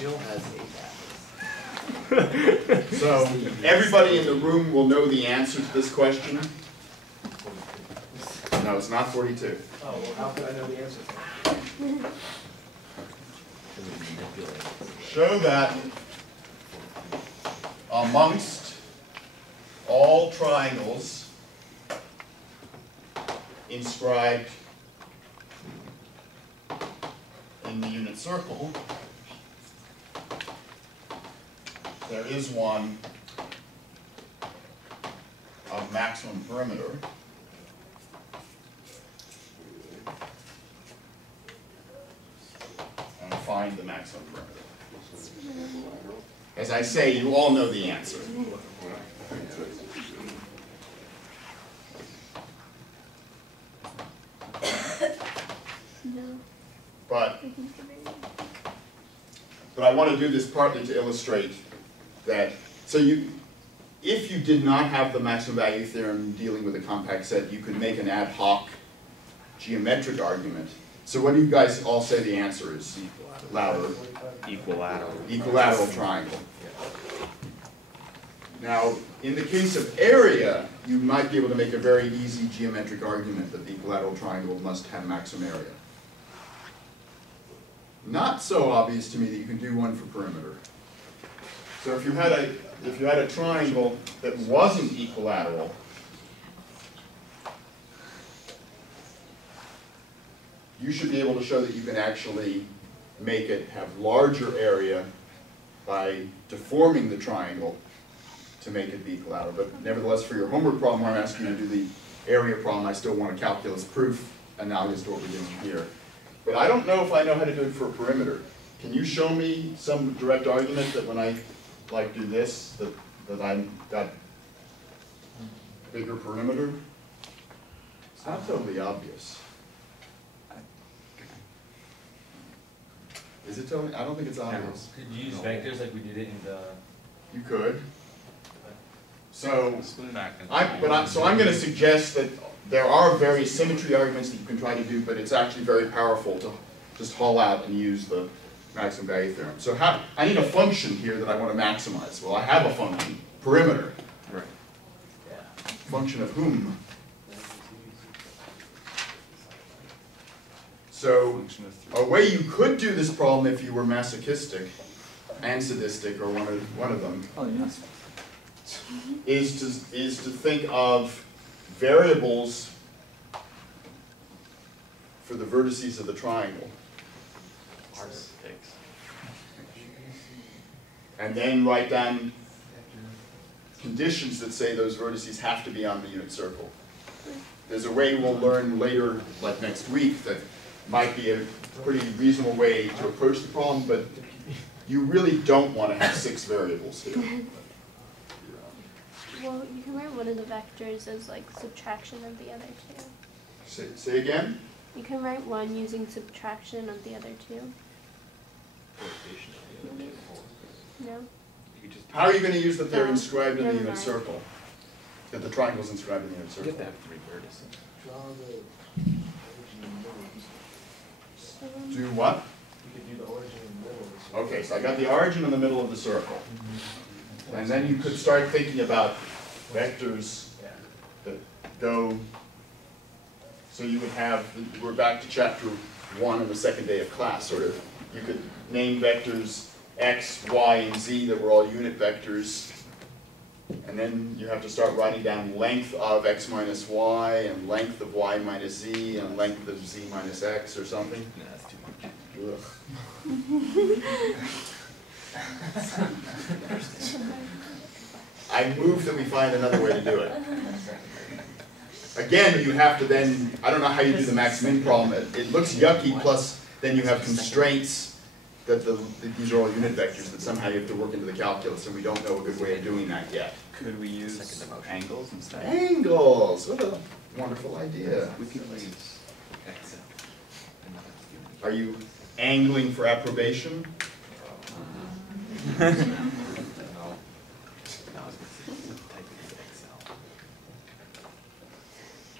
Jill has 8 apples. So everybody in the room will know the answer to this question. No, it's not 42. Oh, well, how could I know the answer? Show that amongst all triangles inscribed in the unit circle, there is one of maximum perimeter. And find the maximum perimeter. As I say, you all know the answer. But I want to do this partly to illustrate that. So if you did not have the maximum value theorem dealing with a compact set, you could make an ad hoc geometric argument. So what do you guys all say the answer is? Louder. Equilateral. Equilateral triangle. Now, in the case of area, you might be able to make a very easy geometric argument that the equilateral triangle must have maximum area. Not so obvious to me that you can do one for perimeter. So if you had a triangle that wasn't equilateral, you should be able to show that you can actually make it have larger area by deforming the triangle to make it be equilateral. But nevertheless, for your homework problem where I'm asking you to do the area problem, I still want a calculus proof analogous to what we're doing here. But I don't know if I know how to do it for a perimeter. Can you show me some direct argument that when I like do this, that I've got bigger perimeter? It's not totally obvious. Is it totally? I don't think it's obvious. Could you use vectors like we did it in the... You could. So I'm going to suggest that there are various symmetry arguments that you can try to do, but it's actually very powerful to just haul out and use the maximum value theorem. So I need a function here that I want to maximize. Well, I have a function, perimeter. Right. Function of whom? So a way you could do this problem if you were masochistic and sadistic, or one of them, is to think of variables for the vertices of the triangle. And then write down conditions that say those vertices have to be on the unit circle. There's a way we'll learn later, like next week, that might be a pretty reasonable way to approach the problem, but you really don't want to have 6 variables here. Well, you can write one of the vectors as like subtraction of the other two. Say again? You can write one using subtraction of the other two. No? How are you going to use that they're inscribed in the never unit mind. circle? That the triangle's inscribed in the unit You have to circle? have 3 vertices. Do what? You could do the origin in the middle. Okay, so I got the origin in the middle of the circle. And then you could start thinking about vectors that go, so you would have, we're back to chapter 1 of the second day of class, sort of. You could name vectors x, y, and z that were all unit vectors. And then you have to start writing down length of x minus y, and length of y minus z, and length of z minus x, or something. No, that's too much. Ugh. I move that we find another way to do it. Again, you have to then, I don't know how you do the max-min problem. It looks yucky, plus then you have constraints that these are all unit vectors that somehow you have to work into the calculus, and we don't know a good way of doing that yet. Could we use angles instead? Angles! What a wonderful idea. We could use Excel. Are you angling for approbation?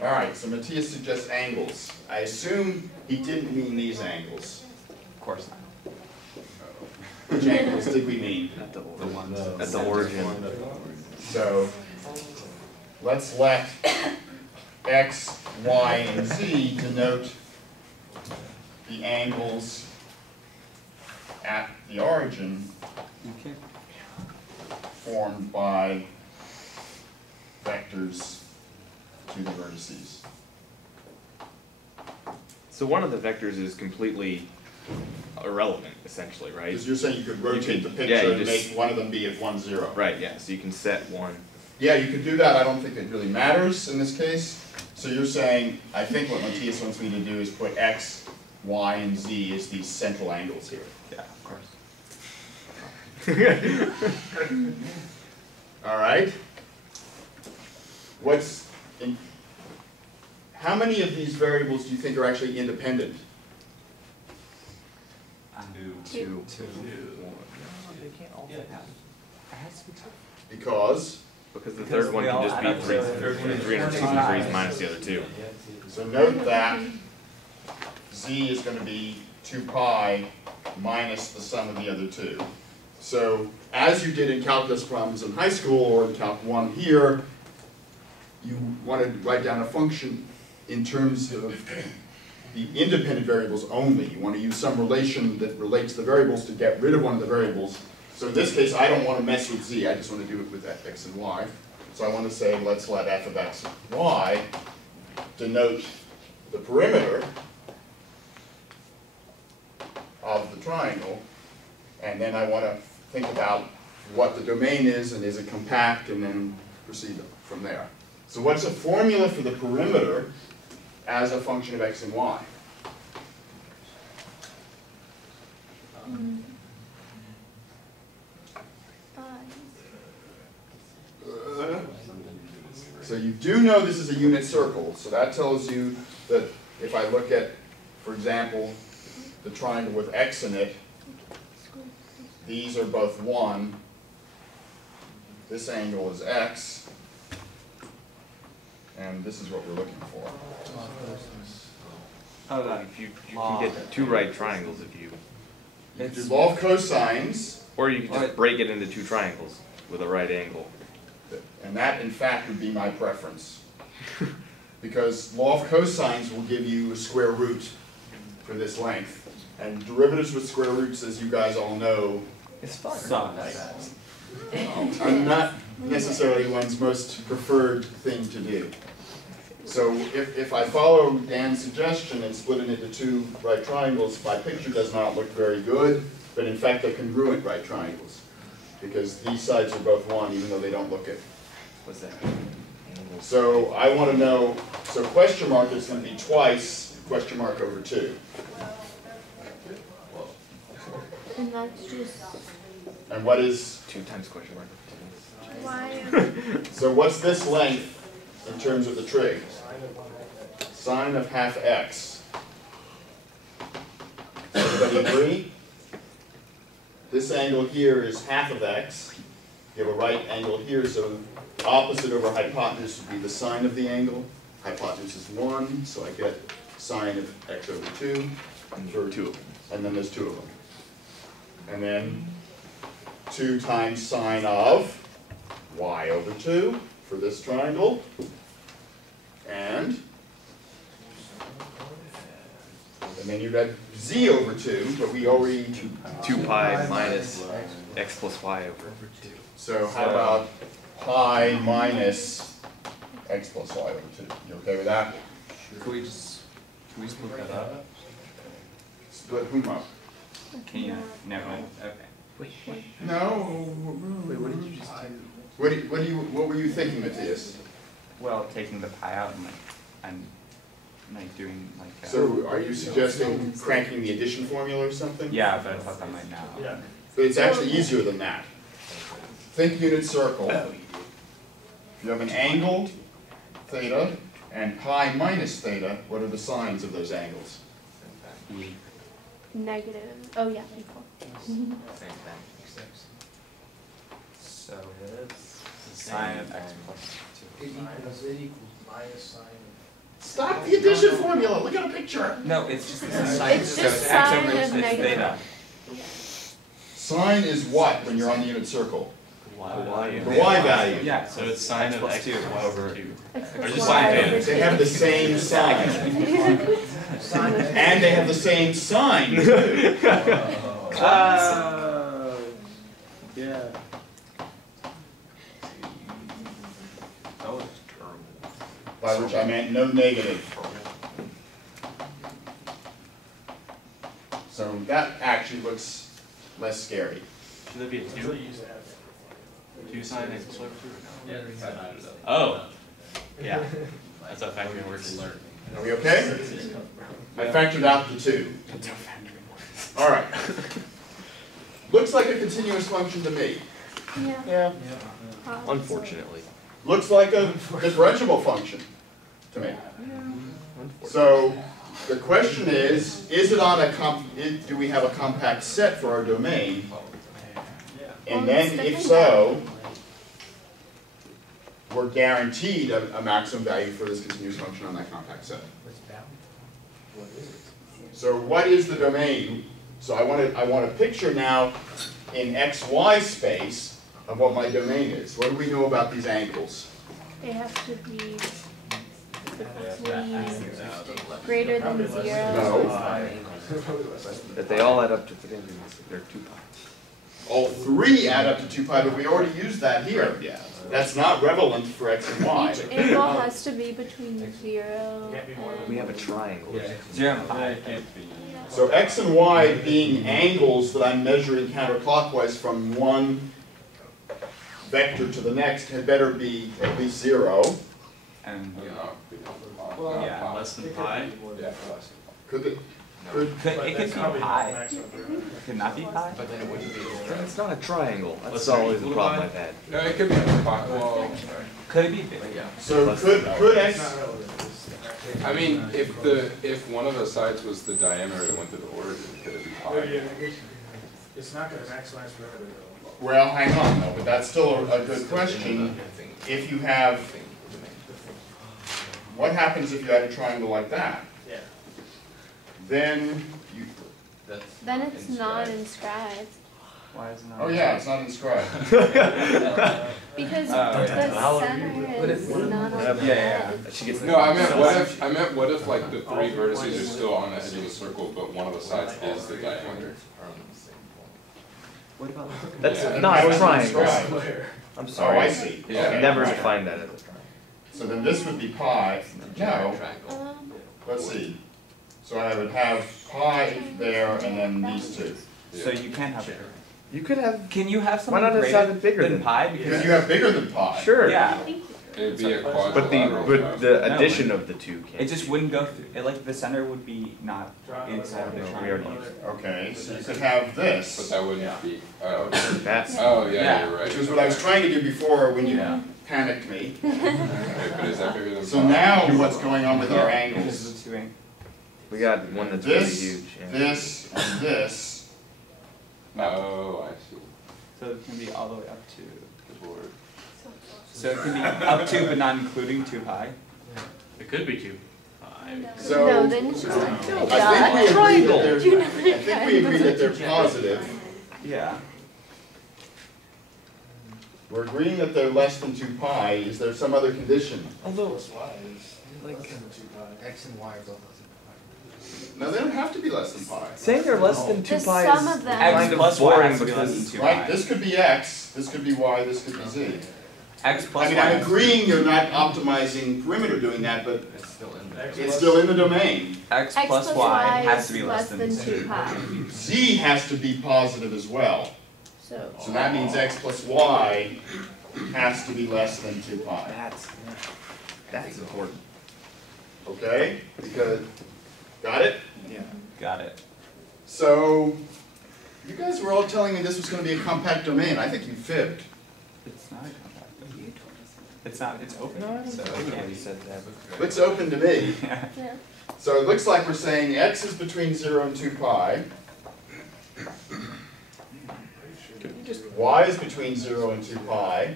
All right, so Matthias suggests angles. I assume he didn't mean these angles. Of course not. Which angles did we mean? At the ones ones. at the origin. So let's let x, y, and z denote the angles at the origin Okay. formed by vectors to the vertices. So one of the vectors is completely irrelevant, essentially, right? Because you're saying you could rotate the yeah, picture you and just- make one of them be at 1, 0. Right, yeah, so you can set one. Yeah, you could do that. I don't think it really matters in this case. So you're saying, I think what Matthias wants me to do is put x, y, and z as these central angles here. Yeah, of course. All right? How many of these variables do you think are actually independent? Two. Because, Because the third one can just be 360 degrees minus the other two. so note that z is going to be 2 pi minus the sum of the other two. So as you did in calculus problems in high school or in Calc 1 here, you want to write down a function in terms of the independent variables only. You want to use some relation that relates the variables to get rid of one of the variables. So in this case, I don't want to mess with z, I just want to do it with x and y. So I want to say, let's let f of x and y denote the perimeter of the triangle, and then I want to think about what the domain is, and is it compact, and then proceed from there. So what's a formula for the perimeter as a function of x and y? So you do know this is a unit circle, so that tells you that if I look at, for example, the triangle with x in it, these are both 1, this angle is x, and this is what we're looking for. You can get two right triangles if you, You can do law of cosines, or you can just break it into two triangles with a right angle. and that in fact would be my preference. Because law of cosines will give you a square root for this length. And derivatives with square roots, as you guys all know, It's fun. are not necessarily one's most preferred thing to do. So if I follow Dan's suggestion and split it into two right triangles, my picture does not look very good, but in fact they're congruent right triangles. Because these sides are both 1, even though they don't look it. What's that? So I want to know, so question mark is going to be twice question mark over 2. And that's just And what is, 2 times question mark. why. so what's this length in terms of the trig? Sine of half x. Everybody agree? This angle here is half of x. You have a right angle here, so opposite over hypotenuse would be the sine of the angle. Hypotenuse is 1, so I get sine of x over 2. And there are 2 of them. And then there's 2 of them. And then 2 times sine of y over 2 for this triangle. And then you got z over 2, but we already... 2 pi minus x plus y over 2. So how about pi minus x plus y over 2? You okay with that? Can we split that up? Split whom up? Can you? Never mind. Okay. No. Wait, what did you just do? What were you thinking, Matthias? Well, taking the pi out and like doing like. So are you suggesting cranking the addition formula or something? Yeah, but I thought that might now. Yeah. But it's actually easier than that. Think unit circle. You have an angle, theta, and pi minus theta. What are the signs of those angles? Negative. Oh yeah, equal. Same thing. So it's sine of x plus 2. It equals minus sine of. Stop the addition formula. Look at a picture. No, it's just the sine. It's So just it's sine x over of it's negative. theta. Sine is what when you're on the unit circle? The y The y value. Yeah, So it's sine of x plus over. X Or plus just y sine over theta. They have the same sign. And they have the same sign. Yeah. That was terrible. By which I meant no negative. So that actually looks less scary. Should there be a That's 2? what you used to have. 2 sine x plus over 2? Yeah. Oh. Yeah. That's how factoring works. Are we okay? I factored out the 2. All right. Looks like a continuous function to me. Yeah. Unfortunately. Looks like a differentiable function to me. So the question is it on a do we have a compact set for our domain? And then if so, we're guaranteed a maximum value for this continuous function on that compact set. So what is the domain? So I want a picture now in XY space of what my domain is. What do we know about these angles? They have to be greater than 0. No. That they all add up to they're 2 pi. All 3 add up to 2 pi, but we already used that here. Yeah. That's not relevant for x and y. Each angle has to be between 0 We have a and triangle. 0 and pi. So x and y being angles that I'm measuring counterclockwise from one vector to the next had better be at least 0. And Yeah, less than pi. Could it? it could be pi. Could not be pi? But then it wouldn't be. It's not a triangle. That's What's always the the equal problem pi? I've had. No, it could be pi. Well, Could it be big? So could x? I mean, if one of the sides was the diameter that went to the origin, could it be pi? It's not gonna maximize forever though. Well, hang on though, but that's still a good question. If you have, what happens if you had a triangle like that? Yeah. Then you. then it's not inscribed. Why is it not? Oh yeah, it's not inscribed. Because the yeah. center is not on the Yeah. edge. She gets No, I meant what if like the 3 vertices are still on the edge of the circle, but one of the sides is the diameter? What about That's Yeah. not How a is it triangle. inscribed? I'm Oh, sorry. I see. Yeah. Okay, Never all right. defined that as a triangle. So then this would be pi. No, let's see. So I would have pi there and then these 2. So you can have it. You could have. Can you have Why something not just greater have it bigger than than pi? Because you have bigger than pi. Sure. Yeah. It'd be a But quadrilateral. the addition of the 2 can't. It just wouldn't go through. It, like the center would be not inside of the No, we triangle. already used it. Okay, so you could have But this, that wouldn't be, oh. That's. Oh, yeah, Yeah. you're right. which was what I was trying to do before when you Yeah. panicked me. Wait, but is that bigger than So pi? now what's going on with our This angles? is the 2 We got one that's really This, huge. Yeah. this, and this. Oh, I see. So it can be all the way up to. The board. So it can be up to, but not including 2 pi. It could be 2 pi. So No, then it's just like, oh I think we agree Triangle. that they're, I think we agree that they're positive. Yeah. We're agreeing that they're less than 2 pi. Is there some other condition? Although, Plus y is like, less than 2 pi. X and y are both less than pi. No, they don't have to be less than pi. saying they're less than 2 The pi sum is of them. X kind of plus y boring has to be less than because 2 Right, pi. this could be x, this could be y, this could be z. X plus I mean, y. I'm has to be- agreeing you're not optimizing perimeter doing that, but X it's plus- still in the domain. X X plus y has to be is less than 2 pi. Z has to be positive as well. So So that means x plus y has to be less than 2 pi. that's important. Okay? Because, got it? Got it. So, you guys were all telling me this was going to be a compact domain. I think you fibbed. It's not a compact. It's not. It's open. So it Yeah, can't we be. said that. Looks open to me. Yeah. yeah. So it looks like we're saying x is between 0 and 2 pi. Y is between 0 and 2 pi.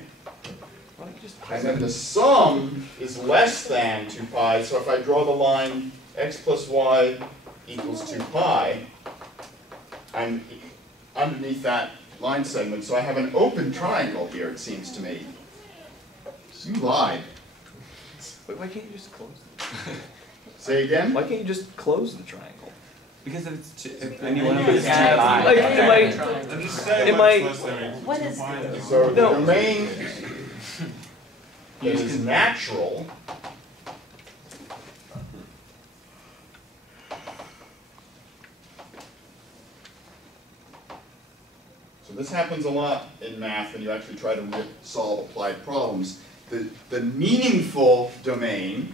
And then the sum is less than 2 pi. So if I draw the line x plus y equals 2 pi, and underneath that line segment, so I have an open triangle here, it seems to me. You lied. Why can't you just close it? Say again? Why can't you just close the triangle? Because if it's if Any anyone one of is these add guys- Like, line, it Just say It what's might- less than What is- So the No. domain is natural. So this happens a lot in math when you actually try to solve applied problems. The meaningful domain,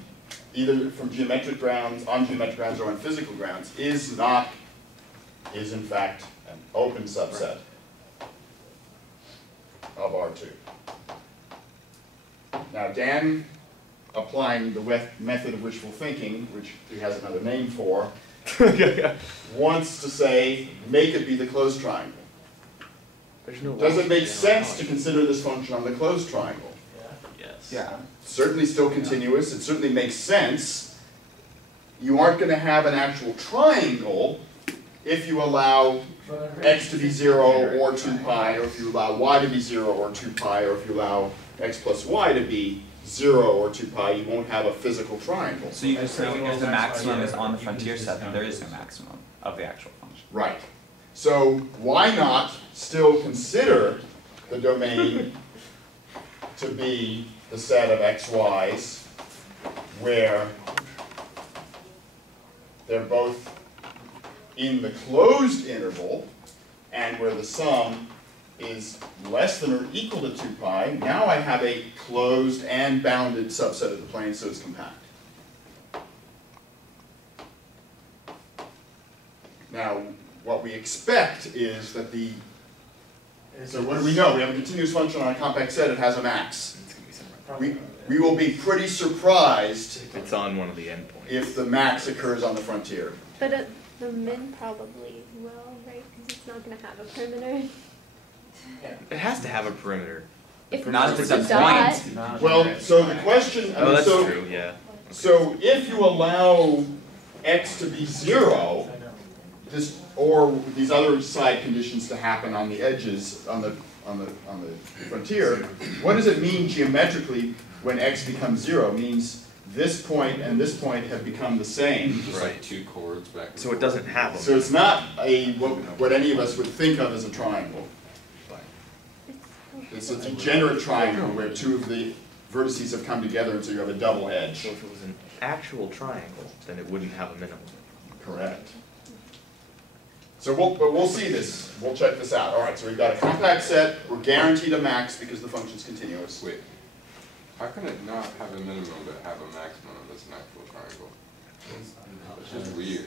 either from geometric grounds, on geometric grounds, or on physical grounds, is in fact an open subset of R2. Now Dan, applying the method of wishful thinking, which he has another name for, wants to say, make it be the closed triangle. There's no Does it make logic. sense to consider this function on the closed triangle? Yes. yeah. Certainly still continuous, it certainly makes sense. You aren't going to have an actual triangle if you allow x to be 0 or 2 pi, or if you allow y to be 0 or 2 pi, or if you allow x plus y to be 0 or 2 pi, you won't have a physical triangle. So you just say if the maximum is on the frontier set, then there is no maximum of the actual function. Right. So why not still consider the domain to be the set of xy's where they're both in the closed interval and where the sum is less than or equal to 2 pi. Now I have a closed and bounded subset of the plane, so it's compact. Now, what we expect is that so what do we know? We have a continuous function on a compact set, it has a max. It's gonna be somewhere. We will be pretty surprised It's on one of the endpoints. if the max occurs on the frontier. But the min probably will, right? Because it's not going to have a perimeter. It has to have a perimeter. If Not it's if it's a a dot, point. Well, so the question, Oh, that's so, true, yeah. so if you allow x to be 0, or these other side conditions to happen on the edges, on the frontier, what does it mean geometrically when x becomes 0? It means this point and this point have become the same. Just like two chords back and So it doesn't have So them. it's not what any of us would think of as a triangle. It's a degenerate triangle where two of the vertices have come together and so you have a double edge. So if it was an actual triangle, then it wouldn't have a minimum. Correct. So we'll see this. We'll check this out. All right, so we've got a compact set. We're guaranteed a max because the function's continuous. Wait, how can it not have a minimum but have a maximum if it's an actual triangle? It's just weird.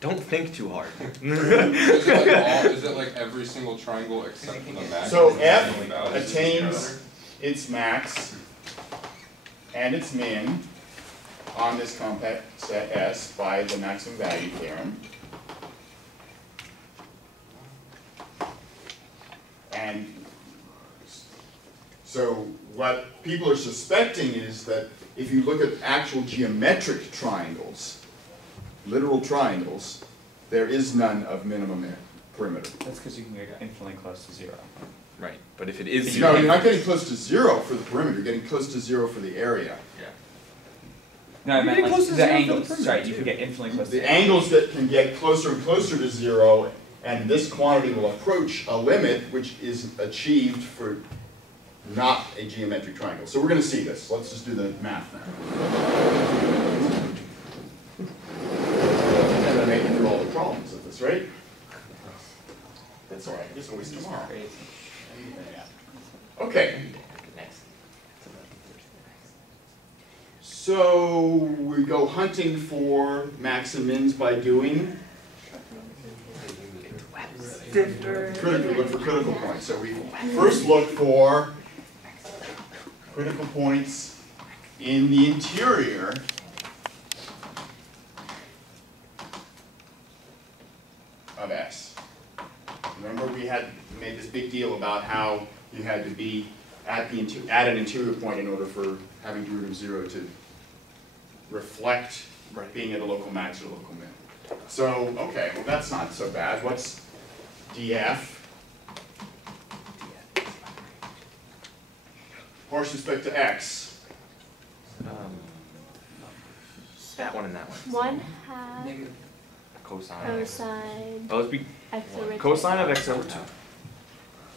Don't think too hard. Is it like every single triangle except for the max? So F attains its max and its min on this compact set S by the maximum value theorem. And so what people are suspecting is that if you look at actual geometric triangles, literal triangles, there is none of minimum perimeter. That's because you can get infinitely close to 0. Right, but if it is No, zero, you're not getting close to 0 for the perimeter, you're getting close to 0 for the area. No, I You're meant getting like close to the 0 for the angles. perimeter, Sorry, you too. can get infinitely close to The angles that can get closer and closer to 0, and this quantity will approach a limit which is achieved for not a geometric triangle. So we're going to see this. Let's just do the math now. And I'm making through all the problems of this, right? That's all right. It's always tomorrow. Okay. So we go hunting for max and mins by doing critical. Look for critical points. So we first look for critical points in the interior of S. Remember we made this big deal about how you had to be at an interior point in order for having root of 0 to reflect being at a local max or local min. So, okay, well that's not so bad. What's df Horse respect to x. That one and that one. 1/2 Cosine. cosine Oh, let's be x over 2. cosine of x over 2.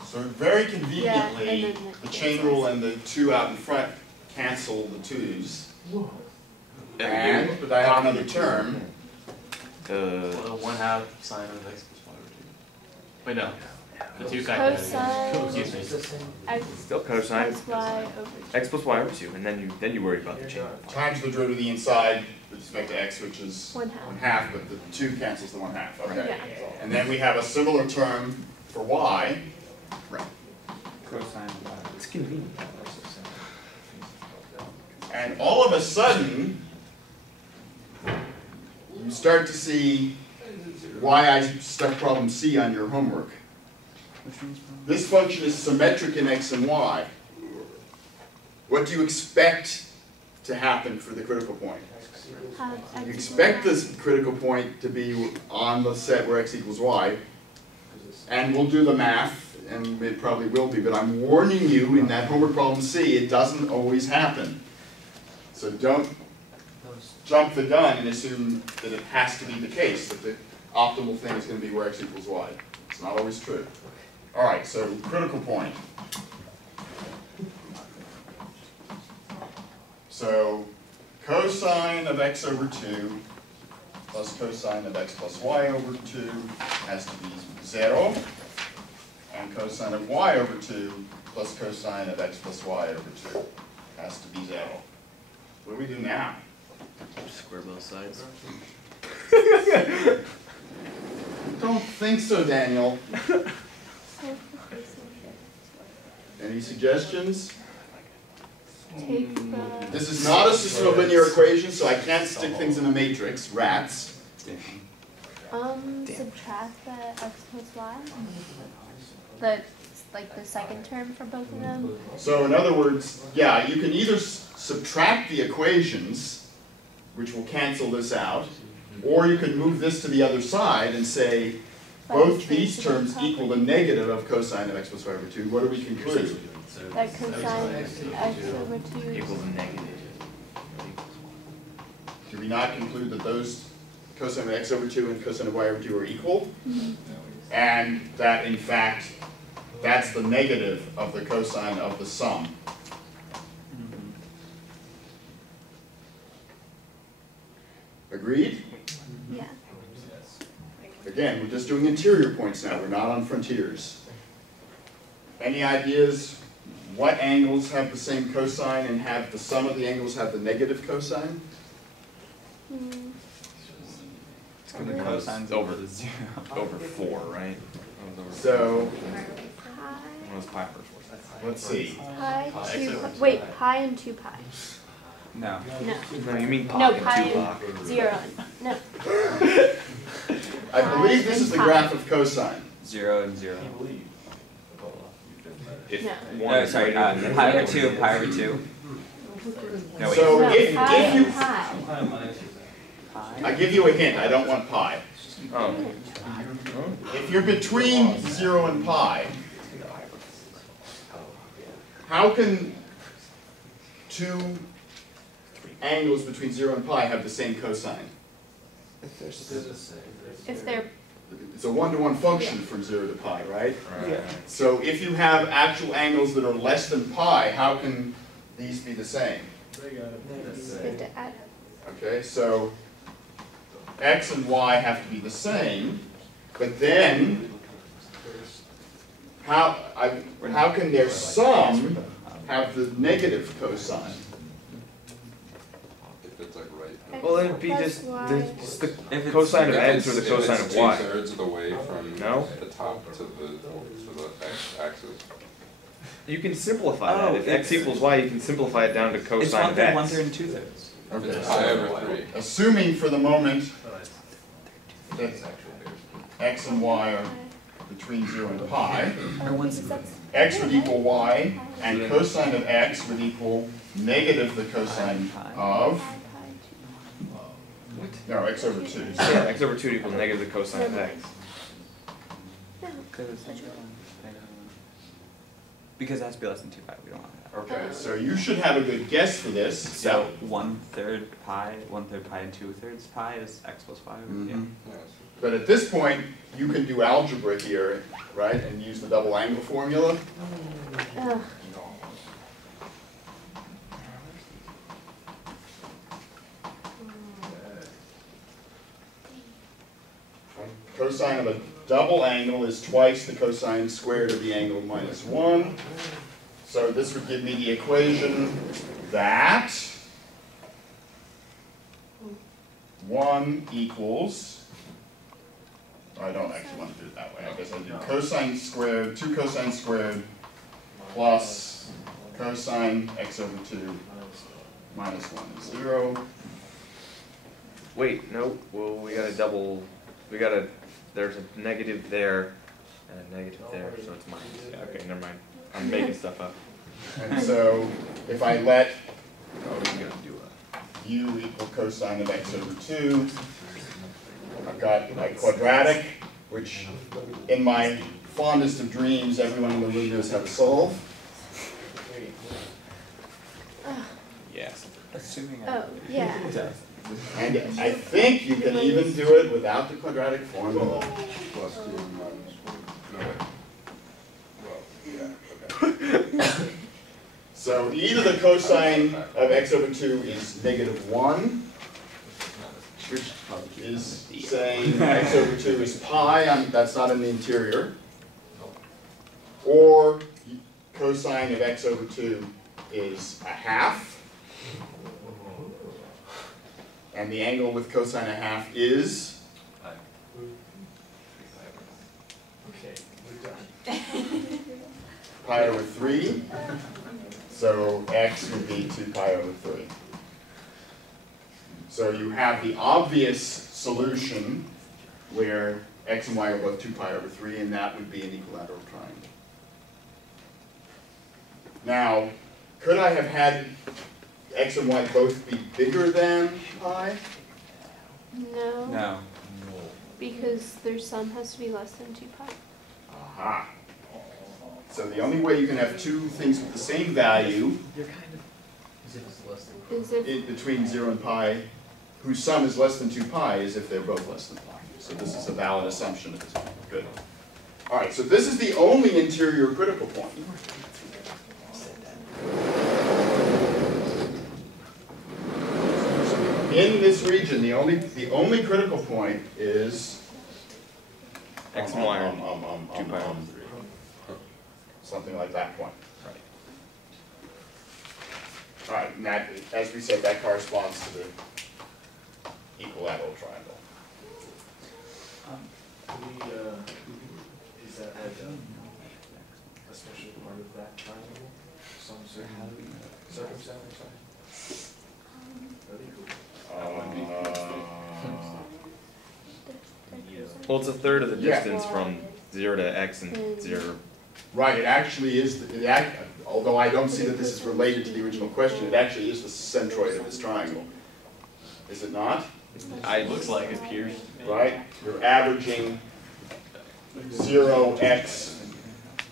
So very Yeah, conveniently, and then the chain rule and the 2 out in front cancel the 2's. And, but I have another term. Well, 1/2 sine of x plus y over 2. Wait, no. The 2 Cosine Excuse me. x Still cosine plus y over 2. x plus y over 2, and then you worry about the chain. Times the derivative of the inside with respect to x, which is 1/2. 1/2, but the 2 cancels the 1/2. Okay. Yeah. And then we have a similar term for y. Cosine of y. It's convenient. And all of a sudden, you start to see why I stuck problem C on your homework. This function is symmetric in x and y. What do you expect to happen for the critical point? Have You x expect equal this critical point to be on the set where x equals y, and we'll do the math, and it probably will be, but I'm warning you in that homework problem C, it doesn't always happen. So don't jump the gun and assume that it has to be the case, that the optimal thing is going to be where x equals y. It's not always true. All right, so critical point. So cosine of x over 2 plus cosine of x plus y over 2 has to be 0. And cosine of y over 2 plus cosine of x plus y over 2 has to be 0. What do we do now? Square both sides. Don't think so, Daniel. Any suggestions? take the This is not a system of linear equations, so I can't stick things in a matrix. Rats. subtract the x plus y. The second term for both of them. So in other words, yeah, you can either subtract the equations, which will cancel this out, or you can move this to the other side and say both these terms equal the negative of cosine of x plus y over 2. What do we conclude? That cosine x over 2 Equals negative. Do we not conclude that those cosine of x over 2 and cosine of y over 2 are equal? And that in fact, that's the negative of the cosine of the sum. Agreed? Yeah. Again, we're just doing interior points now, we're not on frontiers. Any ideas what angles have the same cosine and have the sum of the angles have the negative cosine? The cosine's over the 0. Over 4, right? So, What was pi over 4? let's see. Pi 2 wait, pi and 2 pi. No. No. No, you mean pi No, and pi 2 pi. and 0. No. I believe this is the graph of cosine. 0 and 0. If No. one No, is sorry, greater than pi over 2, pi over 2. No, wait. So No, if pi you, and pi. I give you a hint, I don't want pi. Oh. If you're between 0 and pi, how can two angles between 0 and pi have the same cosine? If they're It's a one-to-one function from 0 to pi, right? Right. So if you have actual angles that are less than pi, how can these be the same? you have to add. Okay, so x and y have to be the same, but then how can their sum have the negative cosine? If it's like right. Well, then it'd be Plus just y. the cosine of x or the cosine of y. If it's 2/3 of the way from No? the top to the x-axis. You can simplify that. If x equals y, you can simplify it down to It's cosine 1/3, of x. 1/3, and 2/3. Okay, Pi so over 3. assuming for the moment that x and y are between 0 and pi, Because that's x would equal y, and cosine of x would equal negative the cosine of, pi, no, x over 2. Yeah, x over 2 equals negative the cosine of x. No. Because it has to be less than 2 pi, we don't want that. Okay, so you should have a good guess for this. So 1/3 pi, 1/3 pi and 2/3 pi is x plus 5. Yeah. Mhm. But at this point, you can do algebra here, right, and use the double angle formula. Ugh. Cosine of a double angle is twice the cosine squared of the angle minus 1. So this would give me the equation that 1 equals, I don't actually want to do it that way, I guess I do cosine squared, 2 cosine squared plus cosine x over 2 minus 1 is 0. Wait, no, well, we got a double, there's a negative there and a negative there, so it's minus. Yeah, okay, never mind. I'm making stuff up. And so if I let Oh, we're gonna do u equal cosine of x over 2, I've got my quadratic, which in my fondest of dreams, everyone in the room knows how to solve. Yes. Assuming Oh, yeah. And I think you can even do it without the quadratic formula. Plus 2 minus 1. No, wait. Well, yeah, okay. So e to the cosine of x over 2 is -1, which is saying x over 2 is pi, that's not in the interior. Or cosine of x over 2 is 1/2. And the angle with cosine 1/2 is? Pi over 3. So x would be 2 pi over 3. So you have the obvious solution where x and y are both 2 pi over 3, and that would be an equilateral triangle. Now, could I have had x and y both be bigger than pi? No. No. Because their sum has to be less than 2 pi. Aha. So the only way you can have two things with the same value Is if between 0 and pi, whose sum is less than 2 pi, is if they're both less than pi. So this is a valid assumption at this point. Good. All right, so this is the only interior critical point. In this region, the only critical point is X and Y are 2 pi over 3. Something like that point. All right, and that, as we said, that corresponds to the equilateral triangle. Is that a special part of that triangle? Some certain circumstance or something? Really cool. Well, it's a third of the Yeah. distance from 0 to x and 0. Right, it actually is, although I don't see that this is related to the original question, it actually is the centroid of this triangle. Is it not? It looks like it appears. Right? You're averaging 0, x.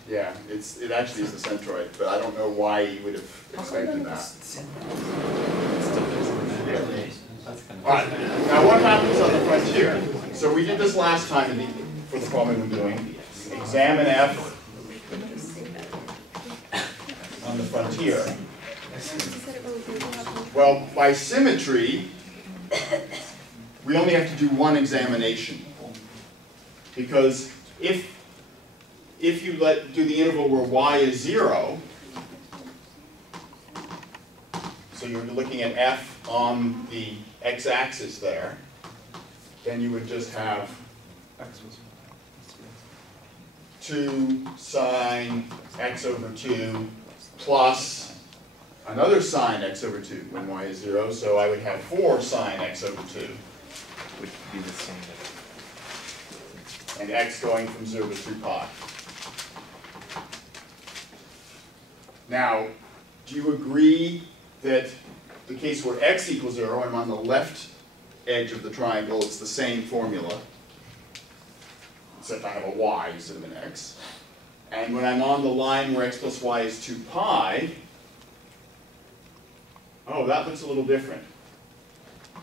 Yeah, it actually is the centroid, but I don't know why you would have expected that. All right, now what happens on the frontier? So we did this last time for the problem we're doing. Examine f on the frontier. Well, by symmetry, we only have to do one examination. Because if you do the interval where y is 0, so you're looking at f on the x-axis there, then you would just have 2 sine x over 2 plus another sine x over 2 when y is 0, so I would have 4 sine x over 2. Would be the same. And x going from 0 to 2 pi. Now, do you agree that the case where x equals 0, I'm on the left edge of the triangle, it's the same formula, except I have a y instead of an x. And And when I'm on the line where x plus y is 2 pi, oh, that looks a little different.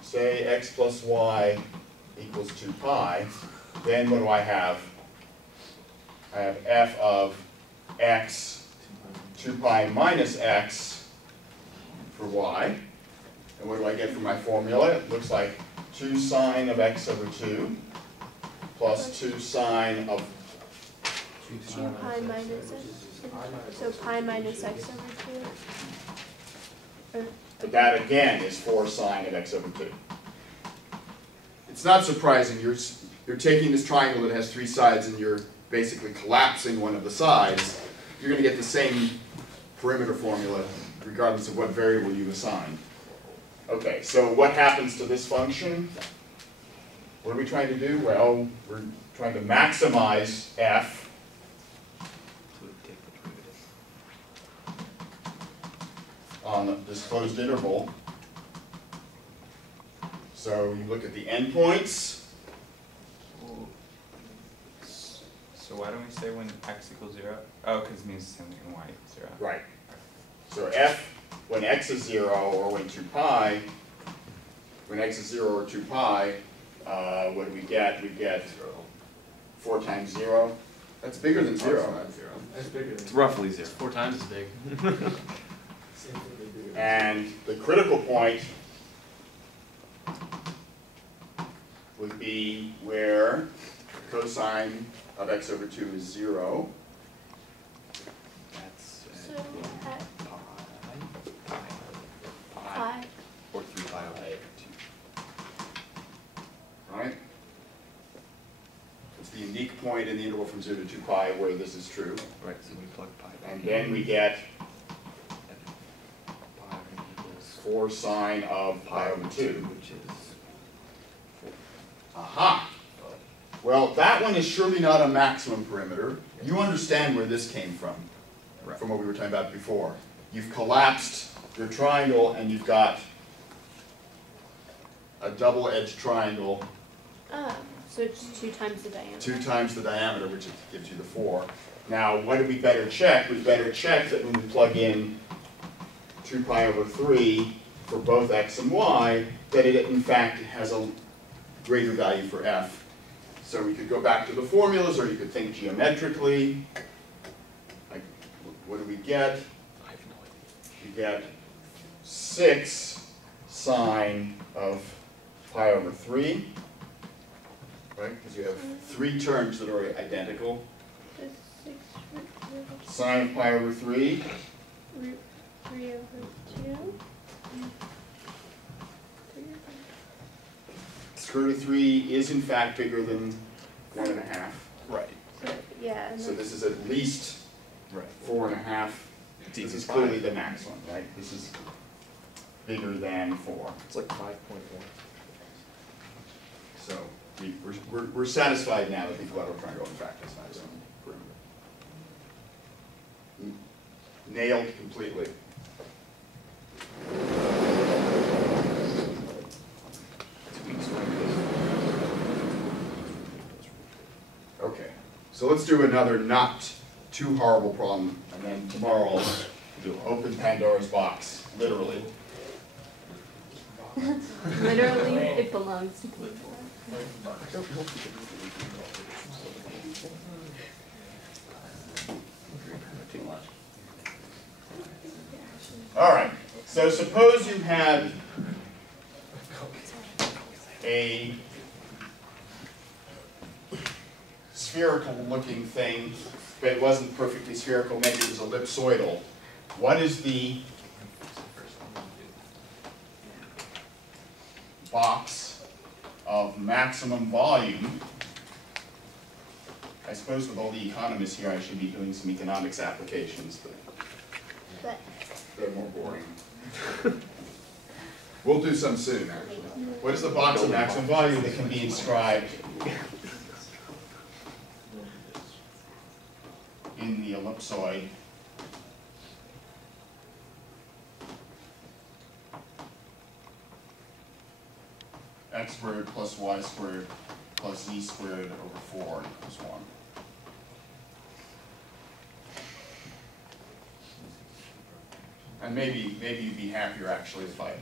Say x plus y equals 2 pi, then what do I have? I have f of x 2 pi minus x for y. And what do I get for my formula? It looks like 2 sine of x over 2 plus 2 sine of 2 pi minus x. So pi minus x over 2. that again is 4 sine of x over 2. It's not surprising. You're taking this triangle that has 3 sides and you're basically collapsing one of the sides. You're going to get the same perimeter formula regardless of what variable you assign. Okay, so what happens to this function? What are we trying to do? Well, we're trying to maximize f on this closed interval. So you look at the endpoints. So why don't we say when x equals 0? Oh, because it means the same thing when y equals 0. Right. So f, when x is 0 or when 2 pi, when x is 0 or 2 pi, what do we get? We get 4 times 0. That's bigger than 0. That's bigger than. It's roughly 0. 4 times as big. And the critical point would be where cosine of x over 2 is 0. That's So at pi. 5. Or 3 pi over 2. Right? It's the unique point in the interval from 0 to 2 pi where this is true. Right, so we plug pi back. And then we get Pi equals 4 sine of pi over 2. which is Aha! Well, that one is surely not a maximum perimeter. You understand where this came from, Right. from what we were talking about before. You've collapsed your triangle and you've got a double-edged triangle, So it's 2 times the diameter. 2 times the diameter, which gives you the 4. Now, what do we better check? We better check that when we plug in 2 pi over 3 for both x and y, that it in fact has a greater value for f. So we could go back to the formulas, or you could think geometrically. Like, what do we get? I have no idea. You get 6 sine of pi over 3, right? Because you have 3 terms that are identical. Just 6 root Sine of pi over 3, root 3 over 2. square root of 3 is in fact bigger than 1.5. Right. So, yeah. And So then- this is at least Right. 4.5. It's This easy is 5. clearly the maximum, right? This is bigger than 4. It's like 5.1. So we're satisfied now that the collateral triangle in fact is maximum perimeter. Nailed completely. Okay, so let's do another not too horrible problem, and then tomorrow I'll open Pandora's box, literally. Literally, it belongs to people. All right, so suppose you had a spherical looking thing, but it wasn't perfectly spherical, maybe it was ellipsoidal. What is the box of maximum volume? I suppose with all the economists here, I should be doing some economics applications, but they're more boring. We'll do some soon, actually. What is the box of maximum volume that can be inscribed in the ellipsoid? X squared plus y squared plus z squared over 4 equals 1. And maybe you'd be happier actually if I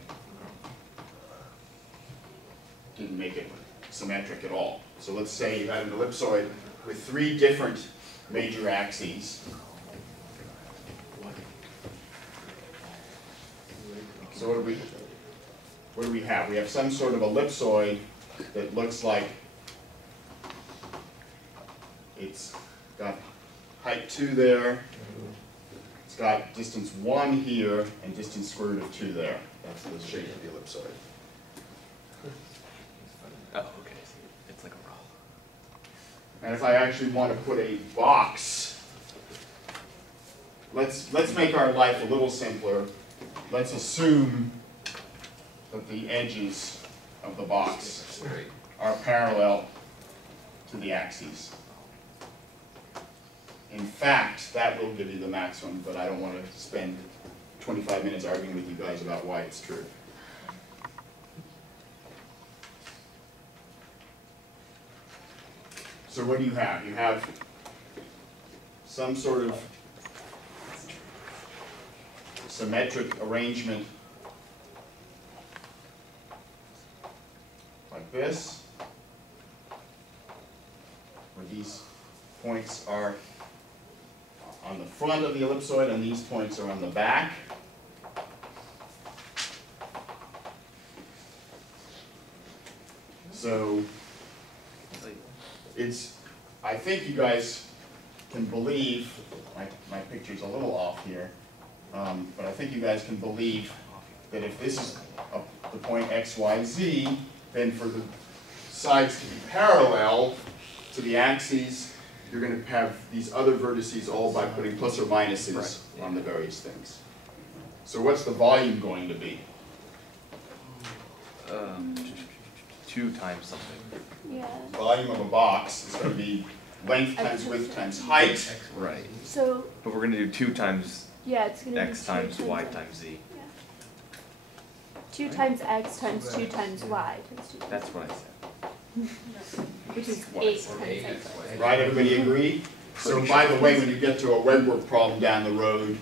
didn't make it symmetric at all. So let's say you had an ellipsoid with 3 different major axes. So what do we have? We have some sort of ellipsoid that looks like it's got height 2 there. It's got distance 1 here and distance square root of 2 there. That's the shape of the ellipsoid. Oh, okay. It's like a roll. And if I actually want to put a box, let's make our life a little simpler. Let's assume that the edges of the box are parallel to the axes. In fact, that will give you the maximum, but I don't want to spend 25 minutes arguing with you guys about why it's true. So what do you have? You have some sort of symmetric arrangement like this, where these points are on the front of the ellipsoid and these points are on the back. So I think you guys can believe, my picture's a little off here, but I think you guys can believe that if this is the point x, y, z, then for the sides to be parallel to the axes, you're going to have these other vertices all by putting plus or minuses on the various things. So what's the volume going to be? 2 times something. Yeah. Volume of a box is going to be length times width times height. Right. So, But we're going to do 2 times yeah, it's going to be x 2 times y times z. Yeah. 2 times x times 2 times y times 2 times That's what I said. which is 8 times x. Right, everybody agree? So by the way, when you get to a webwork problem down the road,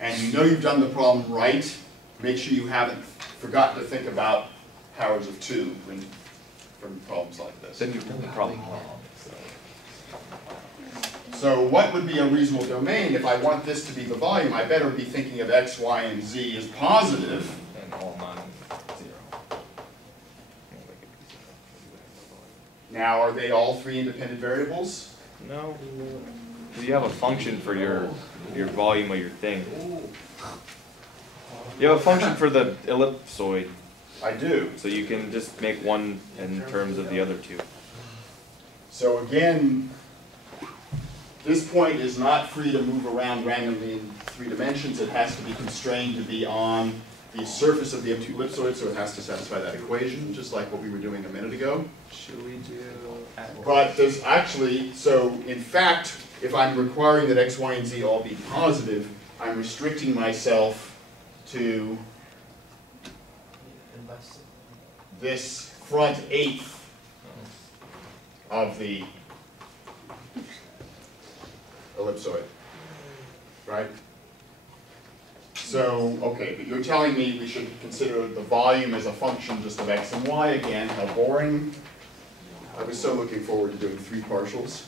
and you know you've done the problem right, make sure you haven't forgotten to think about powers of 2 from problems like this. Then you've done the problem wrong. So what would be a reasonable domain? If I want this to be the volume, I better be thinking of x, y, and z as positive. And all non-zero. Now, are they all 3 independent variables? No. Because you have a function for your volume of your thing. You have a function for the ellipsoid, I do. so you can just make one in terms of the other 2. So again, this point is not free to move around randomly in 3 dimensions. It has to be constrained to be on the surface of the ellipsoid, so it has to satisfy that equation, just like what we were doing a minute ago. Should we do But there's actually, so in fact, if I'm requiring that x, y, and z all be positive, I'm restricting myself to this front eighth of the ellipsoid, right? So, okay, but you're telling me we should consider the volume as a function just of x and y again. How boring. I was so looking forward to doing 3 partials.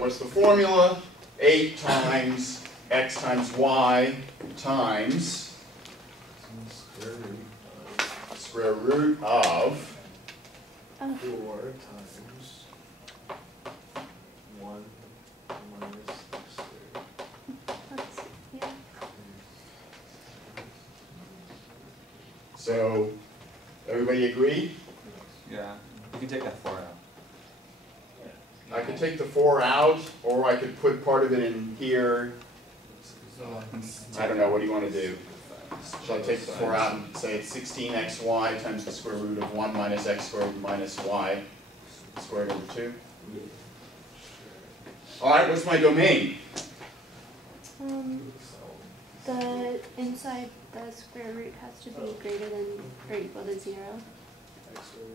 What's the formula? 8 times x times y times square root of 4 times 1 minus x squared. Yeah. So, everybody agree? Yeah, you can take that 4 out. I could take the 4 out, or I could put part of it in here. I don't know, what do you want to do? Shall I take the 4 out and say it's 16xy times the square root of 1 minus x squared minus y squared over 2? All right, what's my domain? The inside the square root has to be greater than or equal to 0.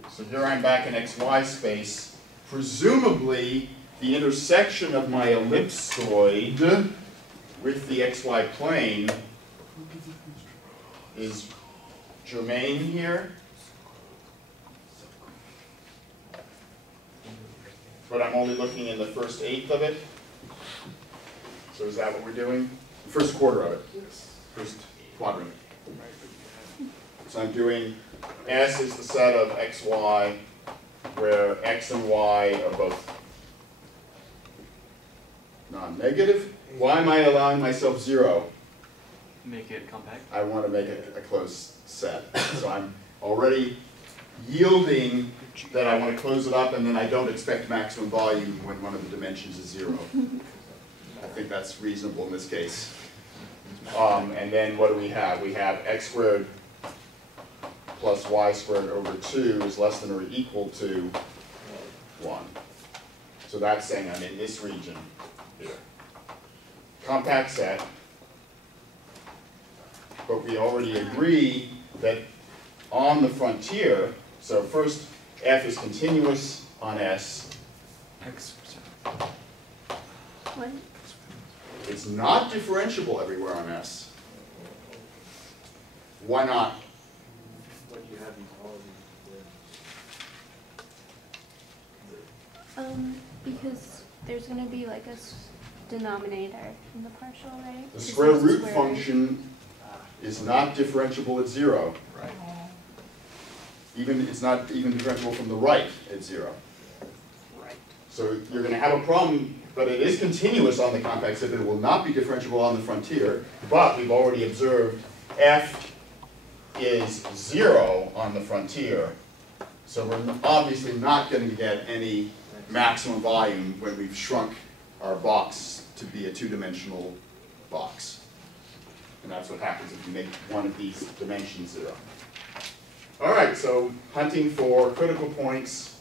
So here I'm back in xy space. Presumably, the intersection of my ellipsoid with the xy plane is germane here. But I'm only looking in the first eighth of it. So is that what we're doing? The first quarter of it. First quadrant. So I'm doing S is the set of xy where x and y are both non-negative. Why am I allowing myself 0? Make it compact. I want to make it a closed set. So I'm already yielding that I want to close it up, and then I don't expect maximum volume when one of the dimensions is 0. I think that's reasonable in this case. And then what do we have? We have x squared plus y squared over 2 is less than or equal to 1. So that's saying I'm in this region here. Compact set. But we already agree that on the frontier, so first f is continuous on S. What? It's not differentiable everywhere on S. Why not? What do you have equality Because there's going to be like a denominator in the partial, right? The Just square like root square function is not differentiable at 0. Right. It's not even differentiable from the right at 0. Right. So you're going to have a problem, but it is continuous on the compact set, but it will not be differentiable on the frontier. But we've already observed f is 0 on the frontier. So we're obviously not going to get any maximum volume when we've shrunk our box to be a two-dimensional box. And that's what happens if you make one of these dimensions 0. All right, so hunting for critical points,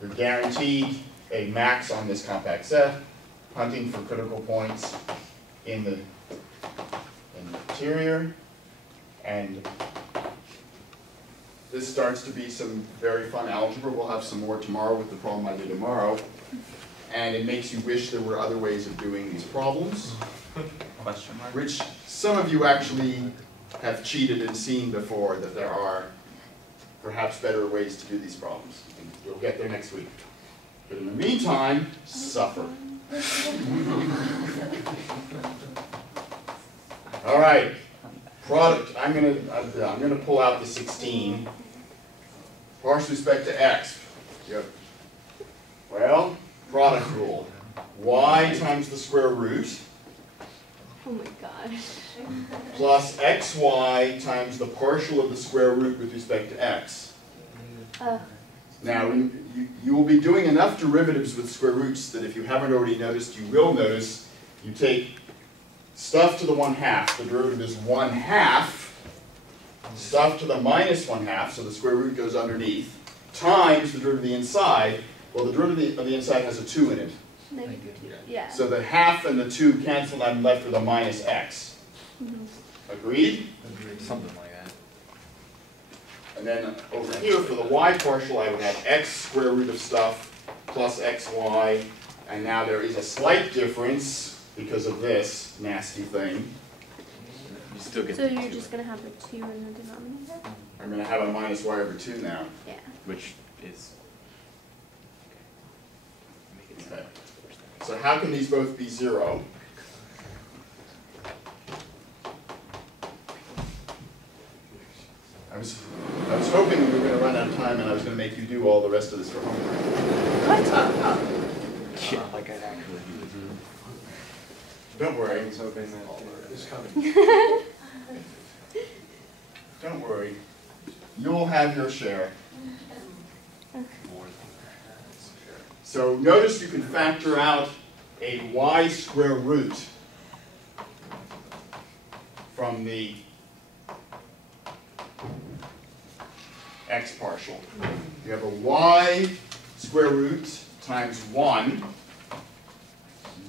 you're guaranteed a max on this compact set. Hunting for critical points in the interior. And this starts to be some very fun algebra. We'll have some more tomorrow with the problem I did tomorrow. And it makes you wish there were other ways of doing these problems. Question mark? Which some of you actually have cheated and seen before, that there are perhaps better ways to do these problems. And we'll get there next week. But in the meantime, suffer. All right, product. I'm gonna pull out the 16. Partial respect to x. Yep. Well, product rule. Y times the square root Oh my gosh. plus xy times the partial of the square root with respect to x. Now, you will be doing enough derivatives with square roots that if you haven't already noticed, you will notice you take stuff to the 1/2, the derivative is 1/2, stuff to the minus 1/2, so the square root goes underneath, times the derivative of the inside. Well, the derivative of the inside has a 2 in it. -2. Yeah. So the 1/2 and the 2 cancel, and I'm left with a minus x. Agreed? Something like that. And then over here for the y partial, I would have x square root of stuff plus xy. And now there is a slight difference because of this nasty thing. You still get So the you're 2, just going to have a 2 in the denominator? I'm going to have a minus y over 2 now. Yeah. which is make it Okay. So how can these both be 0? I was hoping we were going to run out of time and I was going to make you do all the rest of this for homework. Yeah, like I'd actually do this. Don't worry. I was hoping that it's coming. Don't worry. You'll have your share. So notice you can factor out a y square root from the x partial. You have a y square root times 1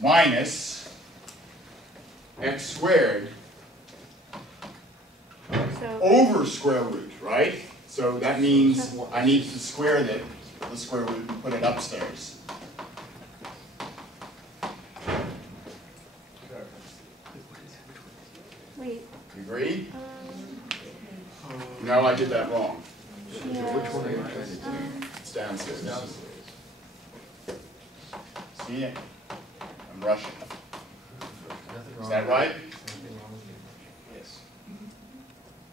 minus x squared So over square root, right? So that means I need to square the square root and put it upstairs. You agree? No, I did that wrong. It's downstairs. See, I'm rushing. Is that right? Yes.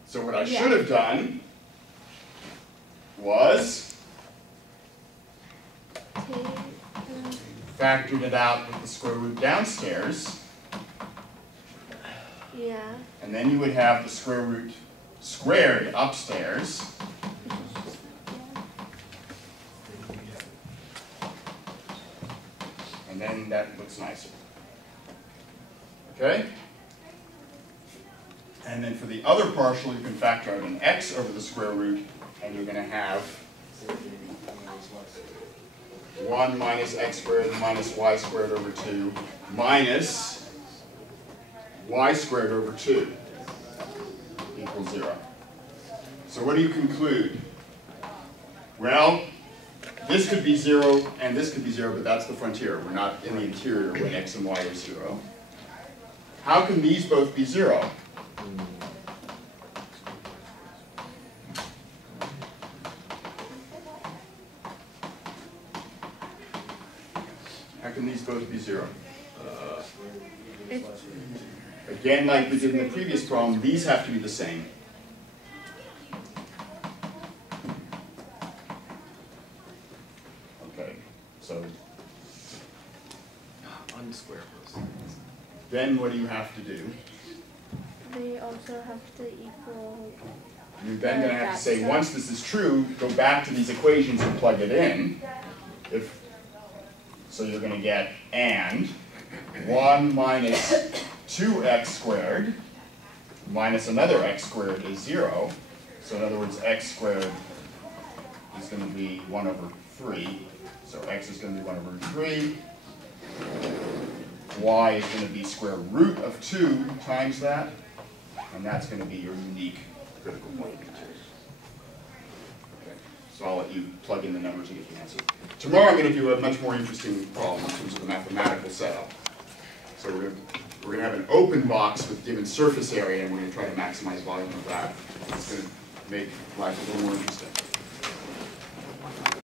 So what I should have done was factored it out with the square root downstairs, Yeah. and then you would have the square root squared upstairs. And then that looks nicer. Okay? And then for the other partial, you can factor out an x over the square root, and you're going to have 1 minus x squared minus y squared over 2 minus y squared over 2 equals 0. So what do you conclude? Well, this could be 0 and this could be 0, but that's the frontier. We're not in the interior when x and y are 0. How can these both be 0? How can these both be 0? Again, like we did in the previous problem, these have to be the same. Okay, so Unsquare those. then what do you have to do? They also have to equal. You're then going to have to say, once this is true, go back to these equations and plug it in. So you're going to get and 1 minus 2x squared minus another x squared is 0. So in other words, x squared is going to be 1 over 3. So x is going to be 1 over 3. Y is going to be square root of 2 times that. And that's going to be your unique critical point. Okay. So I'll let you plug in the numbers and get the answer. Tomorrow I'm going to do a much more interesting problem in terms of the mathematical setup. So we're going to have an open box with given surface area, and we're going to try to maximize volume of that. It's going to make life a little more interesting.